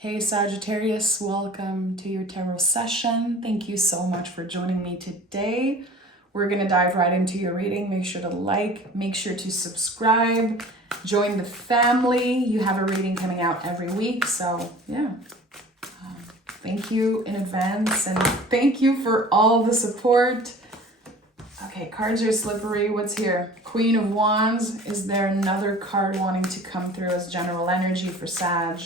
Hey Sagittarius, welcome to your tarot session. Thank you so much for joining me today. We're going to dive right into your reading. Make sure to like, make sure to subscribe, join the family. You have a reading coming out every week. So yeah, thank you in advance and thank you for all the support. Okay, cards are slippery. What's here? Queen of Wands. Is there another card wanting to come through as general energy for Sag?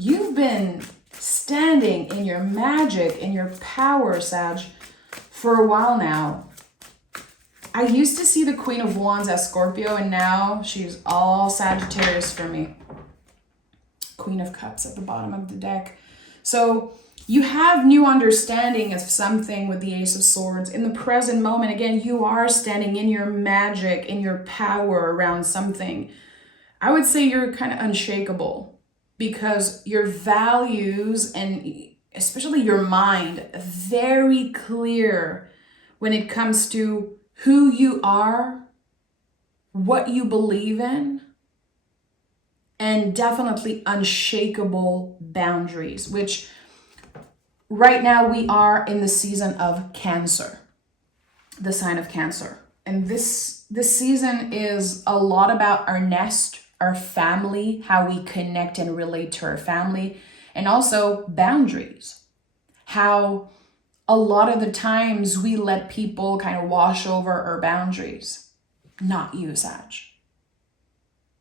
You've been standing in your magic, in your power, Sag, for a while now. I used to see the Queen of Wands as Scorpio, and now she's all Sagittarius for me. Queen of Cups at the bottom of the deck. So you have new understanding of something with the Ace of Swords. In the present moment, again, you are standing in your magic, in your power around something. I would say you're kind of unshakable, because your values and especially your mind are very clear when it comes to who you are, what you believe in, and definitely unshakable boundaries, which right now we are in the season of Cancer, the sign of Cancer. And this season is a lot about our nest, our family, how we connect and relate to our family, and also boundaries. How a lot of the times we let people kind of wash over our boundaries. Not you, Sag.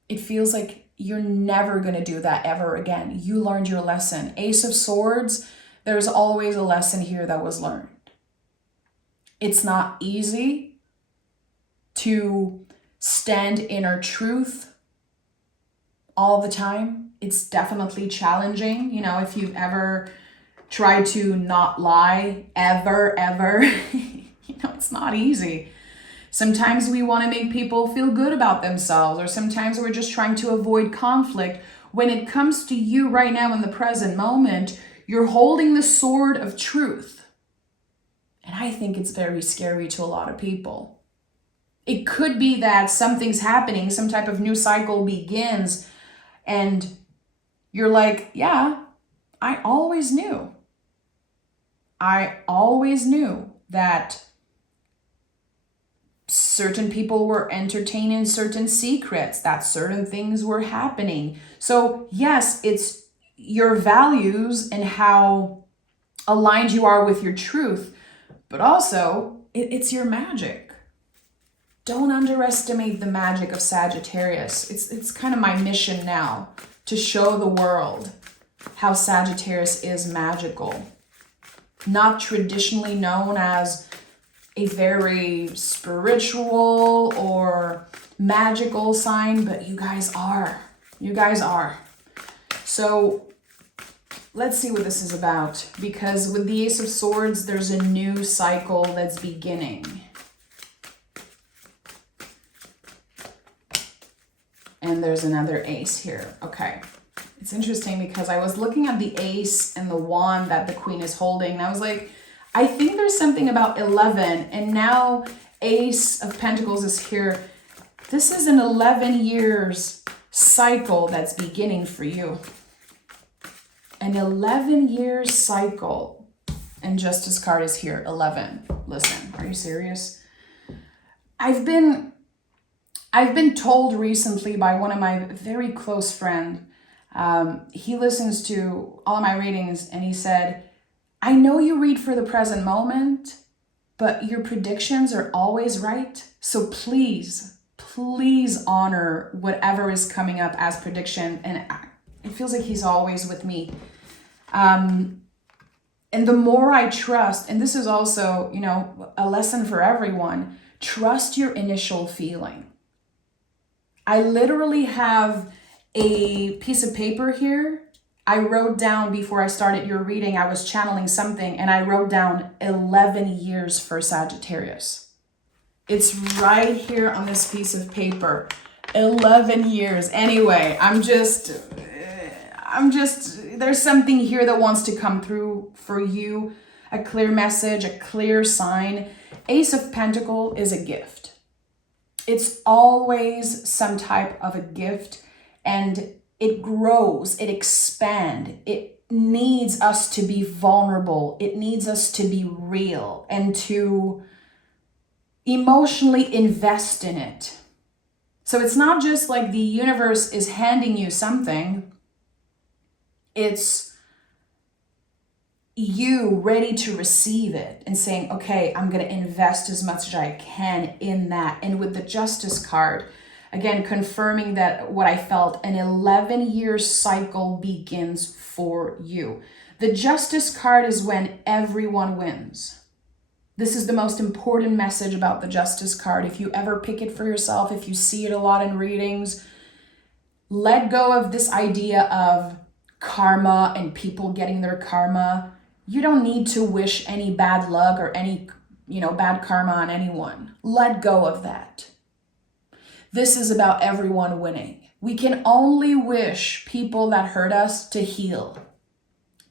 It feels like you're never going to do that ever again. You learned your lesson. Ace of Swords, there's always a lesson here that was learned. It's not easy to stand in our truth all the time. It's definitely challenging. You know, if you've ever tried to not lie, ever, it's not easy. Sometimes we want to make people feel good about themselves, or sometimes we're just trying to avoid conflict. When it comes to you right now in the present moment, you're holding the sword of truth. And I think it's very scary to a lot of people. It could be that something's happening, some type of new cycle begins, and you're like, yeah, I always knew. I always knew that certain people were entertaining certain secrets, that certain things were happening. So yes, it's your values and how aligned you are with your truth, but also it's your magic. Don't underestimate the magic of Sagittarius. It's kind of my mission now to show the world how Sagittarius is magical. Not traditionally known as a very spiritual or magical sign, but you guys are. You guys are. So let's see what this is about, because with the Ace of Swords, there's a new cycle that's beginning. And there's another ace here. Okay. It's interesting because I was looking at the ace and the wand that the queen is holding, and I was like, I think there's something about 11, and now Ace of Pentacles is here. This is an 11 years cycle that's beginning for you. An 11 years cycle. And Justice card is here, 11. Listen, are you serious? I've been told recently by one of my very close friends, he listens to all my readings, and he said, I know you read for the present moment, but your predictions are always right. So please honor whatever is coming up as prediction. And it feels like he's always with me. And the more I trust, and this is also, a lesson for everyone, trust your initial feeling. I literally have a piece of paper here. I wrote down before I started your reading, I was channeling something, and I wrote down 11 years for Sagittarius. It's right here on this piece of paper. 11 years. Anyway, I'm just, there's something here that wants to come through for you. A clear message, a clear sign. Ace of Pentacles is a gift. It's always some type of a gift. And it grows, it expands. It needs us to be vulnerable. It needs us to be real and to emotionally invest in it. So it's not just like the universe is handing you something. It's you ready to receive it and saying, okay, I'm going to invest as much as I can in that. And with the Justice card, again, confirming that what I felt, an 11-year cycle begins for you. The Justice card is when everyone wins. This is the most important message about the Justice card. If you ever pick it for yourself, if you see it a lot in readings, let go of this idea of karma and people getting their karma. You don't need to wish any bad luck or any, bad karma on anyone. Let go of that. This is about everyone winning. We can only wish people that hurt us to heal,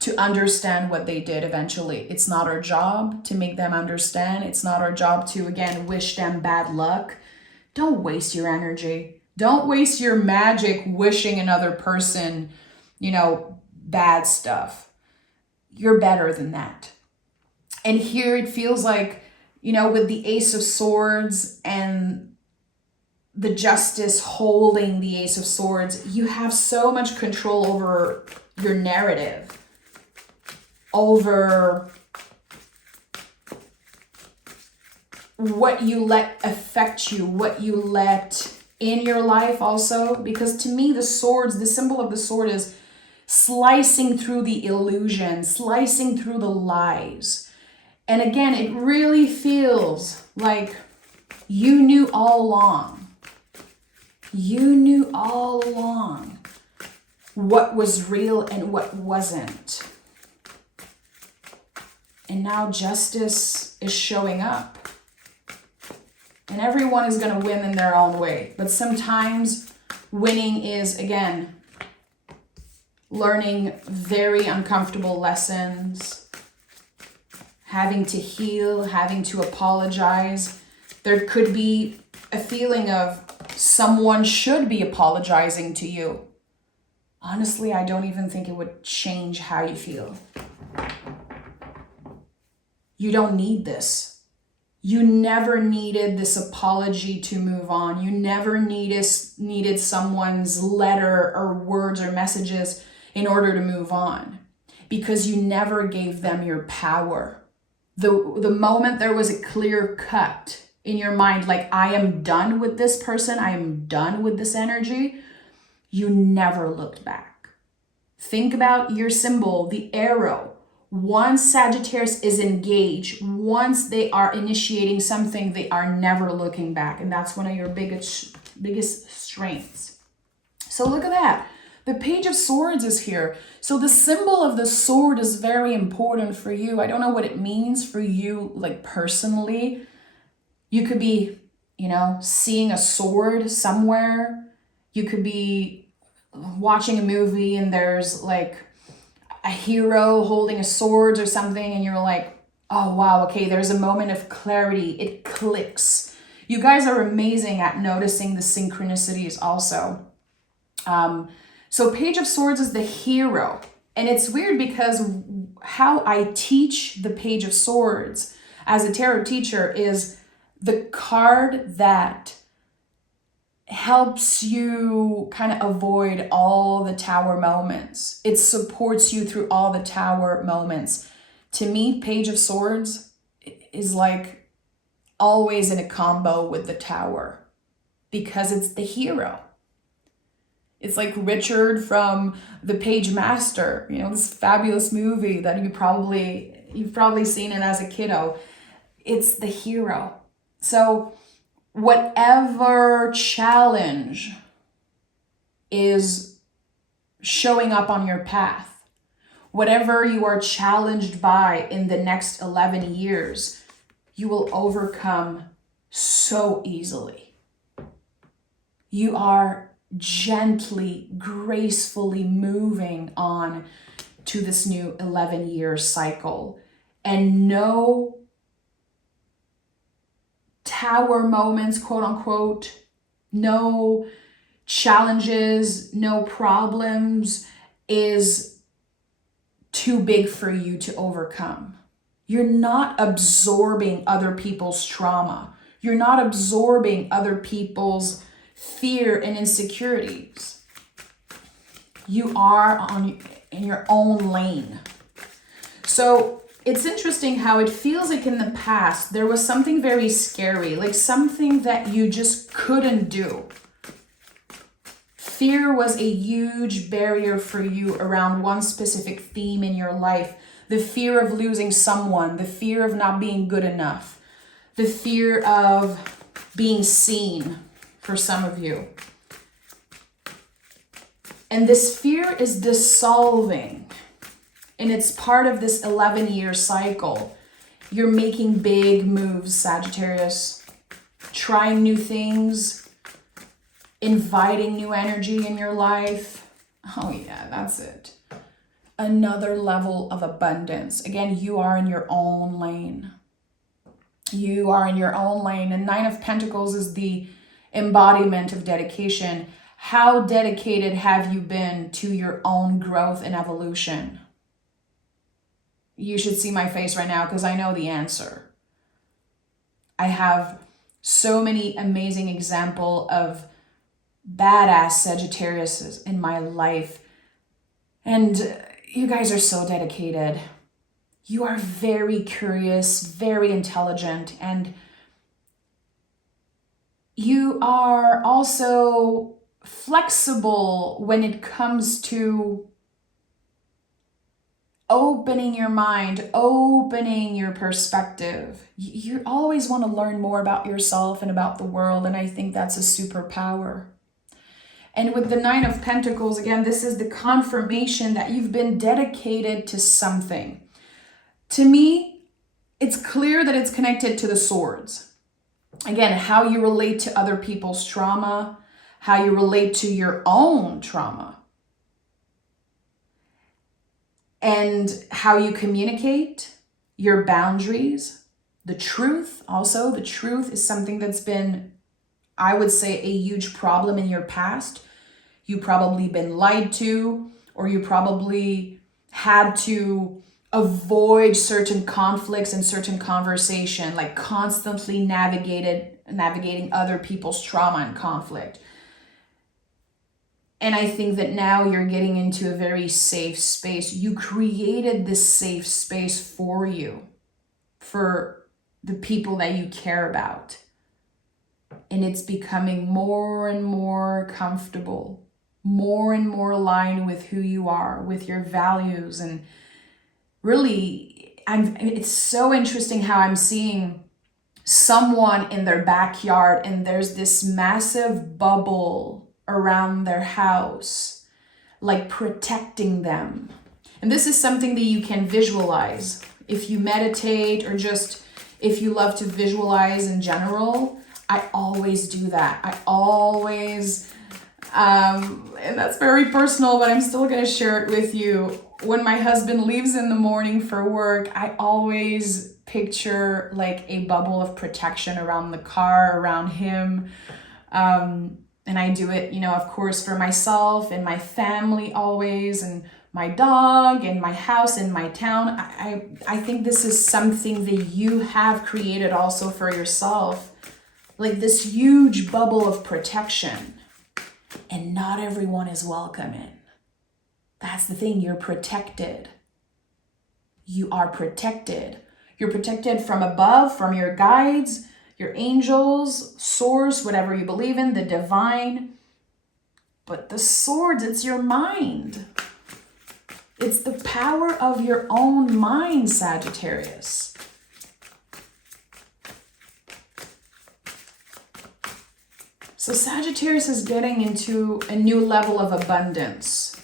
to understand what they did eventually. It's not our job to make them understand. It's not our job to, again, wish them bad luck. Don't waste your energy. Don't waste your magic wishing another person, bad stuff. You're better than that. And here it feels like, with the Ace of Swords and the Justice holding the Ace of Swords, you have so much control over your narrative, over what you let affect you, what you let in your life also. Because to me, the swords, the symbol of the sword is slicing through the illusion, slicing through the lies. And again, it really feels like you knew all along. You knew all along what was real and what wasn't. And now justice is showing up. And everyone is going to win in their own way. But sometimes winning is, again, learning very uncomfortable lessons, having to heal, having to apologize. There could be a feeling of someone should be apologizing to you. Honestly, I don't even think it would change how you feel. You don't need this. You never needed this apology to move on. You never needed someone's letter or words or messages in order to move on, because you never gave them your power. The moment there was a clear cut in your mind, like, I am done with this person, I am done with this energy, you never looked back. Think about your symbol, the arrow. Once Sagittarius is engaged, once they are initiating something, they are never looking back. And that's one of your biggest strengths. So look at that. The Page of Swords is here. So the symbol of the sword is very important for you. I don't know what it means for you, like personally. You could be, seeing a sword somewhere. You could be watching a movie and there's like a hero holding a sword or something, and you're like, oh wow, okay, there's a moment of clarity. It clicks. You guys are amazing at noticing the synchronicities also. So Page of Swords is the hero. And it's weird because how I teach the Page of Swords as a tarot teacher is the card that helps you kind of avoid all the tower moments. It supports you through all the tower moments. To me, Page of Swords is like always in a combo with the tower because it's the hero. It's like Richard from The Page Master, this fabulous movie that you've probably seen it as a kiddo. It's the hero. So whatever challenge is showing up on your path, whatever you are challenged by in the next 11 years, you will overcome so easily. You are gently, gracefully moving on to this new 11-year cycle. And no tower moments, quote unquote, no challenges, no problems is too big for you to overcome. You're not absorbing other people's trauma. You're not absorbing other people's fear and insecurities. You are in your own lane. So it's interesting how it feels like in the past, there was something very scary, like something that you just couldn't do. Fear was a huge barrier for you around one specific theme in your life. The fear of losing someone, the fear of not being good enough, the fear of being seen for some of you. And this fear is dissolving. And it's part of this 11-year cycle. You're making big moves, Sagittarius. Trying new things. Inviting new energy in your life. Oh yeah, that's it. Another level of abundance. Again, you are in your own lane. You are in your own lane. And Nine of Pentacles is the embodiment of dedication. How dedicated have you been to your own growth and evolution? You should see my face right now because I know the answer. I have so many amazing examples of badass Sagittarius in my life. And you guys are so dedicated. You are very curious, very intelligent, and you are also flexible when it comes to opening your mind, opening your perspective. You always want to learn more about yourself and about the world, and I think that's a superpower. And with the Nine of Pentacles, again, this is the confirmation that you've been dedicated to something. To me, it's clear that it's connected to the swords. Again, how you relate to other people's trauma, how you relate to your own trauma, and how you communicate, your boundaries, the truth. Also, the truth is something that's been, I would say, a huge problem in your past. You probably been lied to, or you probably had to avoid certain conflicts and certain conversation, like constantly navigating other people's trauma and conflict. And I think that now you're getting into a very safe space. You created this safe space for you, for the people that you care about. And it's becoming more and more comfortable, more and more aligned with who you are, with your values. And really, it's so interesting how I'm seeing someone in their backyard and there's this massive bubble around their house, like protecting them. And this is something that you can visualize. If you meditate or just if you love to visualize in general, I always do that. I always, and that's very personal, but I'm still gonna share it with you. When my husband leaves in the morning for work, I always picture like a bubble of protection around the car, around him. And I do it, of course, for myself and my family always, and my dog and my house and my town. I think this is something that you have created also for yourself, like this huge bubble of protection. And not everyone is welcome in. That's the thing, you're protected. You are protected. You're protected from above, from your guides, your angels, source, whatever you believe in, the divine. But the swords, it's your mind. It's the power of your own mind, Sagittarius. So Sagittarius is getting into a new level of abundance.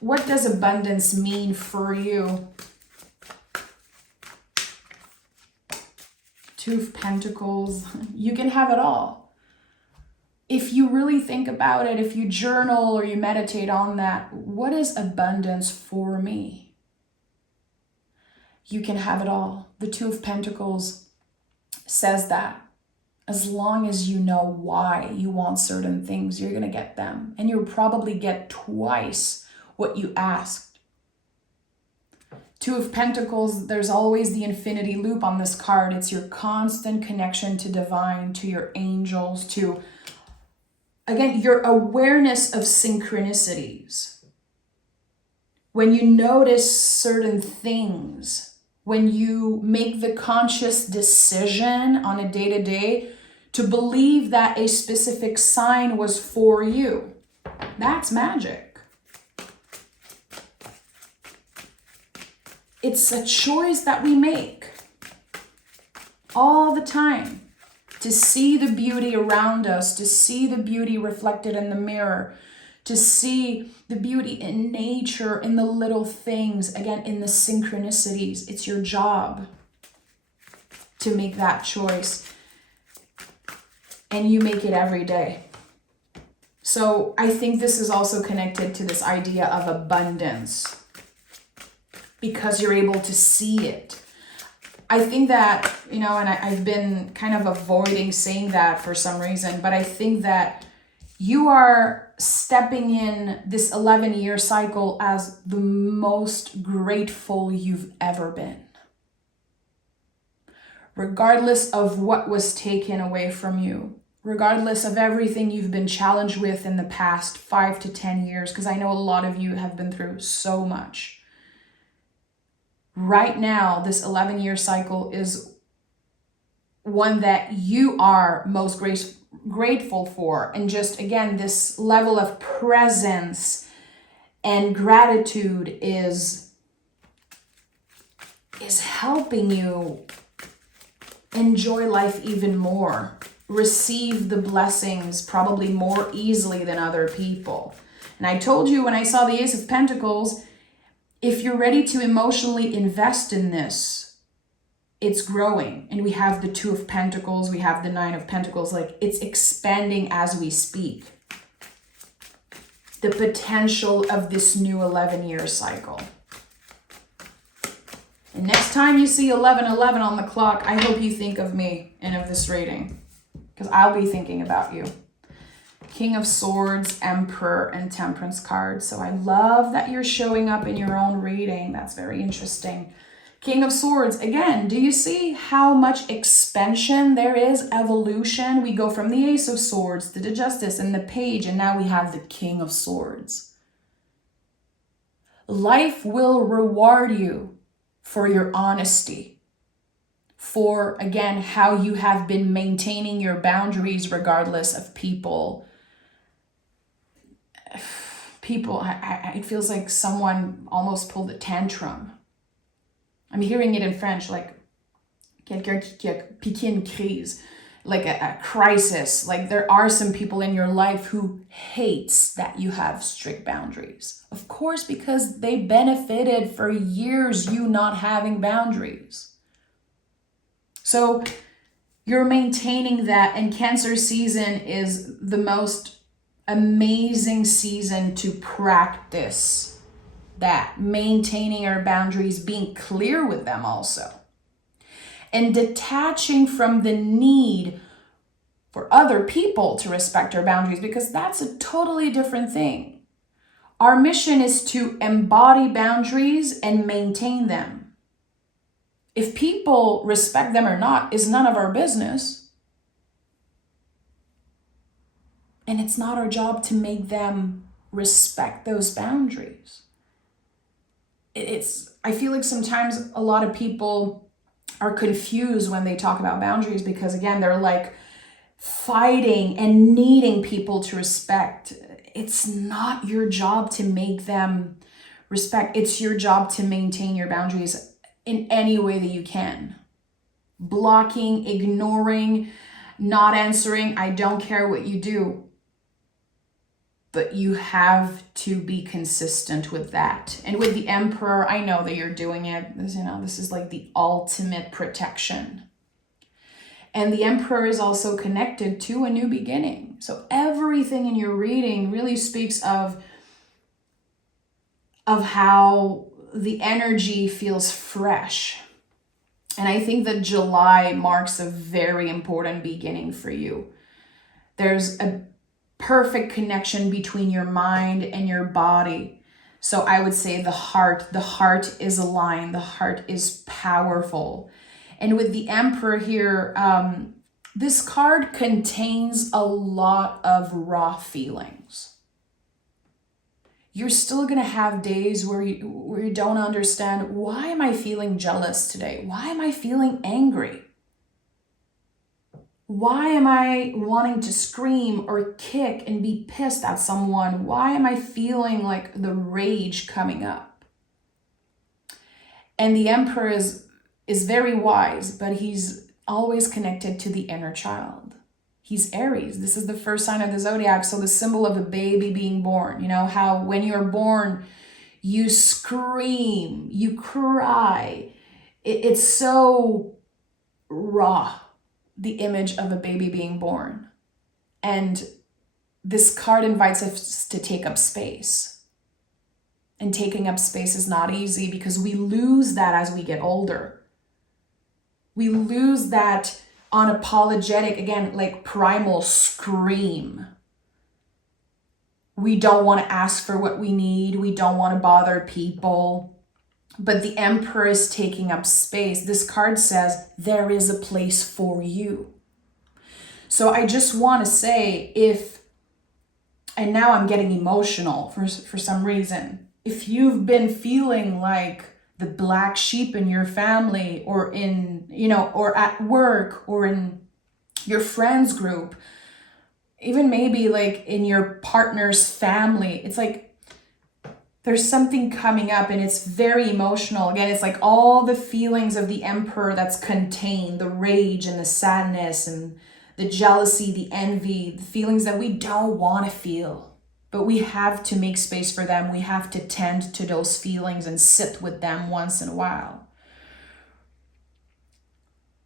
What does abundance mean for you? Two of Pentacles. You can have it all. If you really think about it, if you journal or you meditate on that, what is abundance for me? You can have it all. The Two of Pentacles says that. As long as you know why you want certain things, you're going to get them. And you'll probably get twice what you asked. Two of Pentacles, there's always the infinity loop on this card. It's your constant connection to divine, to your angels, to, again, your awareness of synchronicities. When you notice certain things, when you make the conscious decision on a day-to-day to believe that a specific sign was for you, that's magic. It's a choice that we make all the time to see the beauty around us, to see the beauty reflected in the mirror, to see the beauty in nature, in the little things, again, in the synchronicities. It's your job to make that choice. And you make it every day. So I think this is also connected to this idea of abundance, because you're able to see it. I think that, and I've been kind of avoiding saying that for some reason, but I think that you are stepping in this 11-year cycle as the most grateful you've ever been. Regardless of what was taken away from you, regardless of everything you've been challenged with in the past 5 to 10 years, because I know a lot of you have been through so much. Right now, this 11-year cycle is one that you are most grateful for. And just, again, this level of presence and gratitude is helping you enjoy life even more, receive the blessings probably more easily than other people. And I told you when I saw the Ace of Pentacles, if you're ready to emotionally invest in this, it's growing. And we have the Two of Pentacles, we have the Nine of Pentacles, like it's expanding as we speak. The potential of this new 11-year cycle. And next time you see 1111 on the clock, I hope you think of me and of this reading, because I'll be thinking about you. King of Swords, Emperor, and Temperance cards. So I love that you're showing up in your own reading. That's very interesting. King of Swords, again, do you see how much expansion there is, evolution? We go from the Ace of Swords to the Justice and the Page, and now we have the King of Swords. Life will reward you for your honesty, for, again, how you have been maintaining your boundaries regardless of people. It feels like someone almost pulled a tantrum. I'm hearing it in French, like quelqu'un qui a piqué une crise, like a crisis. Like there are some people in your life who hates that you have strict boundaries. Of course, because they benefited for years you not having boundaries. So you're maintaining that, and Cancer season is the most amazing season to practice that, maintaining our boundaries, being clear with them also, and detaching from the need for other people to respect our boundaries, because that's a totally different thing. Our mission is to embody boundaries and maintain them. If people respect them or not is none of our business. And it's not our job to make them respect those boundaries. I feel like sometimes a lot of people are confused when they talk about boundaries, because again, they're like fighting and needing people to respect. It's not your job to make them respect. It's your job to maintain your boundaries in any way that you can. Blocking, ignoring, not answering, I don't care what you do. But you have to be consistent with that. And with the Emperor, I know that you're doing it. This is like the ultimate protection. And the Emperor is also connected to a new beginning. So everything in your reading really speaks of how the energy feels fresh. And I think that July marks a very important beginning for you. There's a perfect connection between your mind and your body. So I would say the heart is aligned, the heart is powerful. And with the Emperor here, this card contains a lot of raw feelings. You're still gonna have days where you don't understand, why am I feeling jealous today? Why am I feeling angry? Why am I wanting to scream or kick and be pissed at someone? Why am I feeling like the rage coming up? And the Emperor is very wise, but he's always connected to the inner child. He's Aries. This is the first sign of the zodiac. So the symbol of a baby being born, you know, how when you're born, you scream, you cry. It's so raw, the image of a baby being born. And this card invites us to take up space. And taking up space is not easy because we lose that as we get older. We lose that unapologetic, again, like primal scream. We don't want to ask for what we need. We don't want to bother people. But the Emperor is taking up space. This card says there is a place for you. So I just want to say, and now I'm getting emotional for some reason, if you've been feeling like the black sheep in your family or in, or at work or in your friends group, even maybe like in your partner's family, it's like there's something coming up and it's very emotional. Again, it's like all the feelings of the Emperor that's contained, the rage and the sadness and the jealousy, the envy, the feelings that we don't want to feel. But we have to make space for them. We have to tend to those feelings and sit with them once in a while.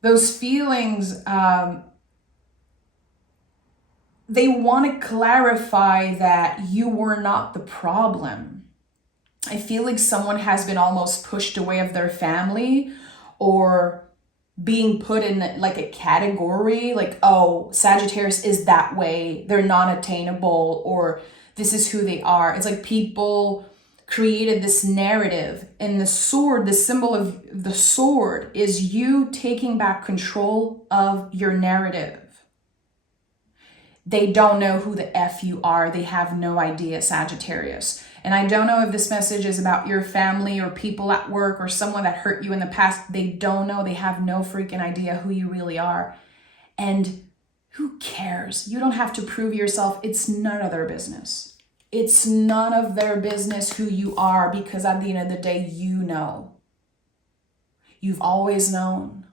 Those feelings, they want to clarify that you were not the problem. I feel like someone has been almost pushed away of their family or being put in like a category, like, oh, Sagittarius is that way, they're non-attainable, or this is who they are. It's like people created this narrative, and the sword, the symbol of the sword, is you taking back control of your narrative. They don't know who the F you are. They have no idea, Sagittarius. And I don't know if this message is about your family or people at work or someone that hurt you in the past. They don't know. They have no freaking idea who you really are. And who cares? You don't have to prove yourself. It's none of their business. It's none of their business who you are, because at the end of the day, you know. You've always known.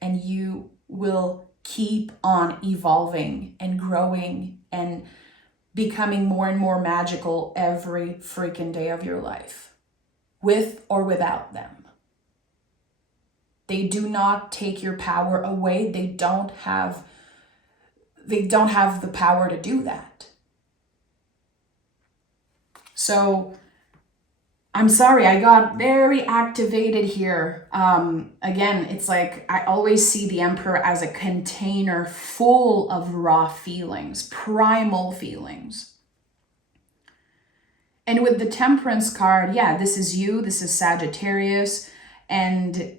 And you will keep on evolving and growing and becoming more and more magical every freaking day of your life, with or without them. They do not take your power away. They don't have the power to do that. So I'm sorry, I got very activated here. Again, it's like I always see the Emperor as a container full of raw feelings, primal feelings. And with the Temperance card, yeah, this is you, this is Sagittarius, and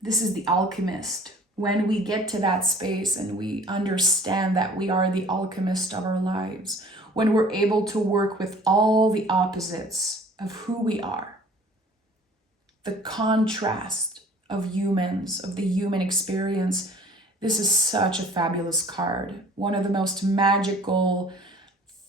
this is the alchemist. When we get to that space and we understand that we are the alchemist of our lives, when we're able to work with all the opposites of who we are, the contrast of humans, of the human experience, this is such a fabulous card. One of the most magical,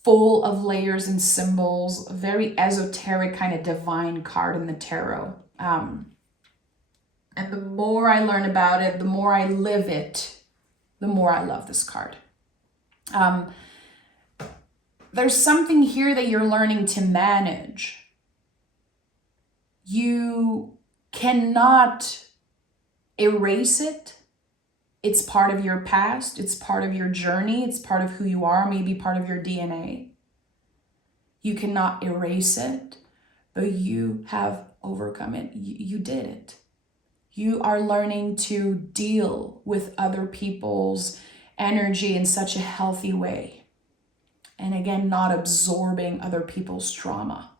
full of layers and symbols, a very esoteric kind of divine card in the tarot. And the more I learn about it, the more I live it, the more I love this card. There's something here that you're learning to manage. You cannot erase it. It's part of your past. It's part of your journey. It's part of who you are, maybe part of your DNA. You cannot erase it, but you have overcome it. You did it. You are learning to deal with other people's energy in such a healthy way. And again, not absorbing other people's trauma.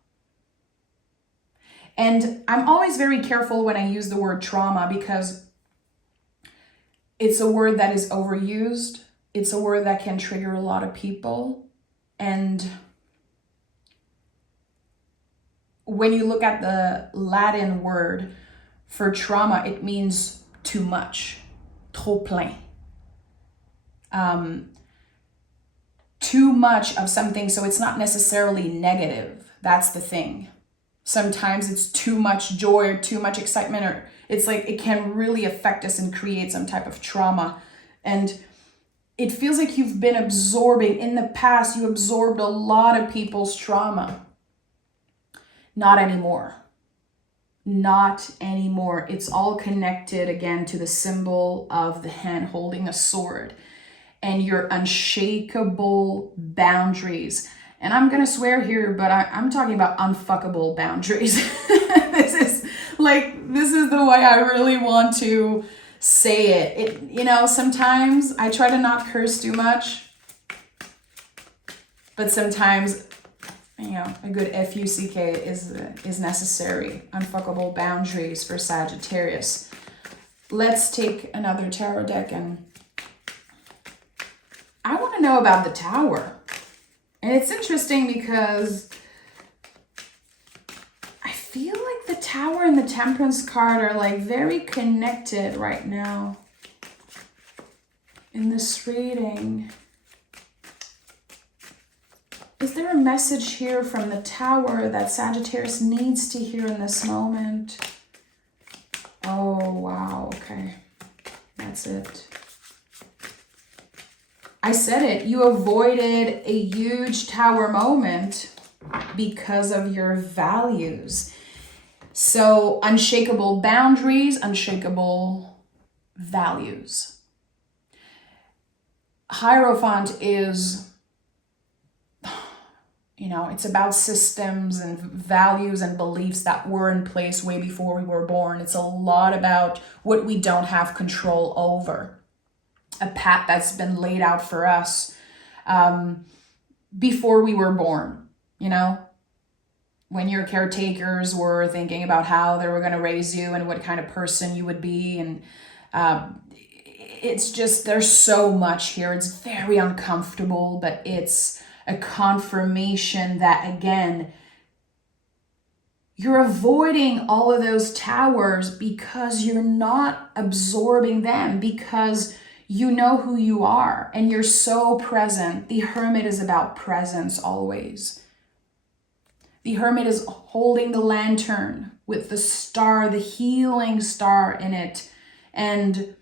And I'm always very careful when I use the word trauma because it's a word that is overused. It's a word that can trigger a lot of people. And when you look at the Latin word for trauma, it means too much, trop plein. Too much of something, so it's not necessarily negative. That's the thing. Sometimes it's too much joy or too much excitement, or it's like it can really affect us and create some type of trauma. And it feels like you've been absorbing, in the past, you absorbed a lot of people's trauma. Not anymore. Not anymore. It's all connected again to the symbol of the hand holding a sword and your unshakable boundaries. And I'm going to swear here, but I'm talking about unfuckable boundaries. This is the way I really want to say it. Sometimes I try to not curse too much, but sometimes, a good FUCK is necessary. Unfuckable boundaries for Sagittarius. Let's take another tarot deck, and I want to know about the Tower. And it's interesting because I feel like the Tower and the Temperance card are like very connected right now in this reading. Is there a message here from the Tower that Sagittarius needs to hear in this moment? Oh, wow. Okay. That's it. I said it. You avoided a huge Tower moment because of your values. So unshakable boundaries, unshakable values. Hierophant is, it's about systems and values and beliefs that were in place way before we were born. It's a lot about what we don't have control over. A path that's been laid out for us before we were born, when your caretakers were thinking about how they were going to raise you and what kind of person you would be. And it's just, there's so much here. It's very uncomfortable, but it's a confirmation that, again, you're avoiding all of those towers because you're not absorbing them, because you know who you are and you're so present. The Hermit is about presence always. The Hermit is holding the lantern with the star, the healing star in it. And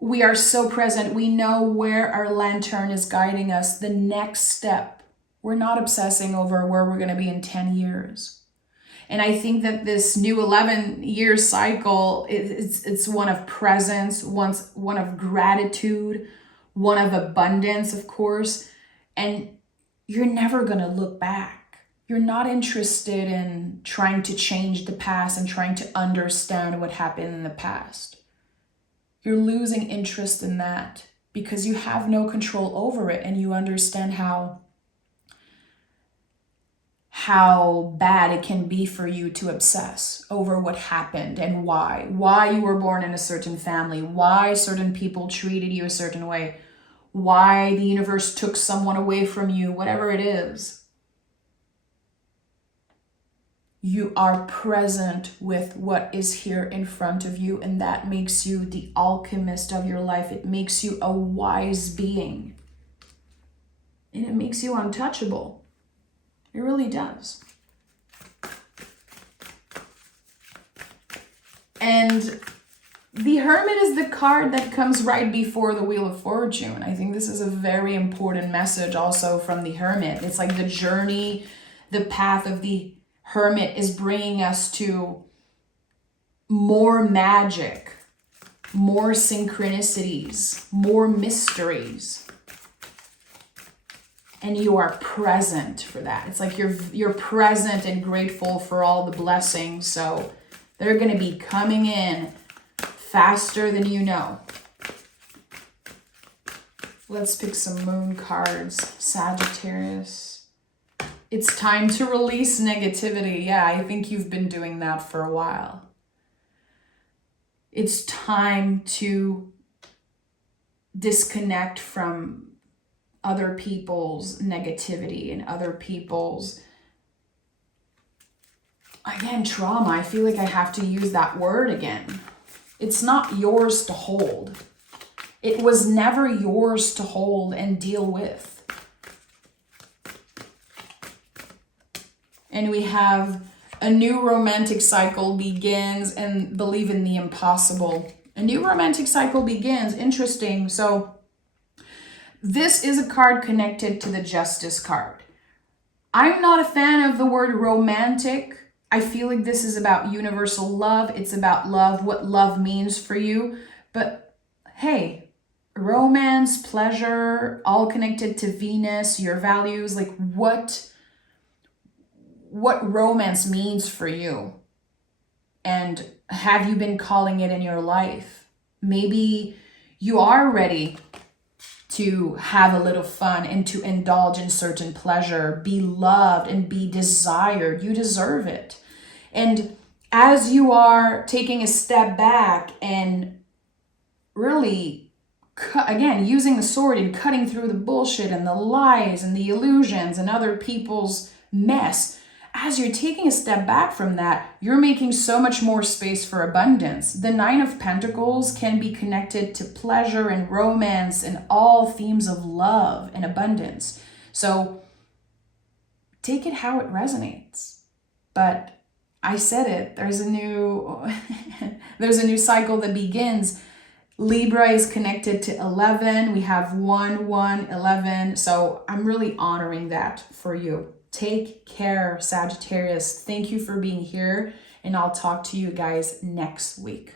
we are so present. We know where our lantern is guiding us. The next step. We're not obsessing over where we're going to be in 10 years. And I think that this new 11-year cycle, it's one of presence, one of gratitude, one of abundance, of course. And you're never going to look back. You're not interested in trying to change the past and trying to understand what happened in the past. You're losing interest in that because you have no control over it, and you understand how bad it can be for you to obsess over what happened and why you were born in a certain family, why certain people treated you a certain way, why the universe took someone away from you, whatever it is. You are present with what is here in front of you, and that makes you the alchemist of your life. It makes you a wise being, and it makes you untouchable. It really does. And the Hermit is the card that comes right before the Wheel of Fortune. I think this is a very important message also from the Hermit. It's like the journey, the path of the Hermit is bringing us to more magic, more synchronicities, more mysteries. and you are present for that. It's like you're present and grateful for all the blessings. So they're going to be coming in faster than you know. Let's pick some moon cards. Sagittarius. It's time to release negativity. Yeah, I think you've been doing that for a while. It's time to disconnect from other people's negativity and other people's, again, trauma. I feel like I have to use that word again. It's not yours to hold. It was never yours to hold and deal with. And we have a new romantic cycle begins, and believe in the impossible. A new romantic cycle begins. Interesting. So this is a card connected to the Justice card. I'm not a fan of the word romantic. I feel like this is about universal love. It's about love, what love means for you. But hey, romance, pleasure, all connected to Venus, your values, like what romance means for you. And have you been calling it in your life? Maybe you are ready to have a little fun and to indulge in certain pleasure, be loved and be desired. You deserve it. And as you are taking a step back and really, again, using the sword and cutting through the bullshit and the lies and the illusions and other people's mess, as you're taking a step back from that, you're making so much more space for abundance. The Nine of Pentacles can be connected to pleasure and romance and all themes of love and abundance. So take it how it resonates. But I said it, there's a new cycle that begins. Libra is connected to 11. We have 1, 1, 11. So I'm really honoring that for you. Take care, Sagittarius. Thank you for being here, and I'll talk to you guys next week.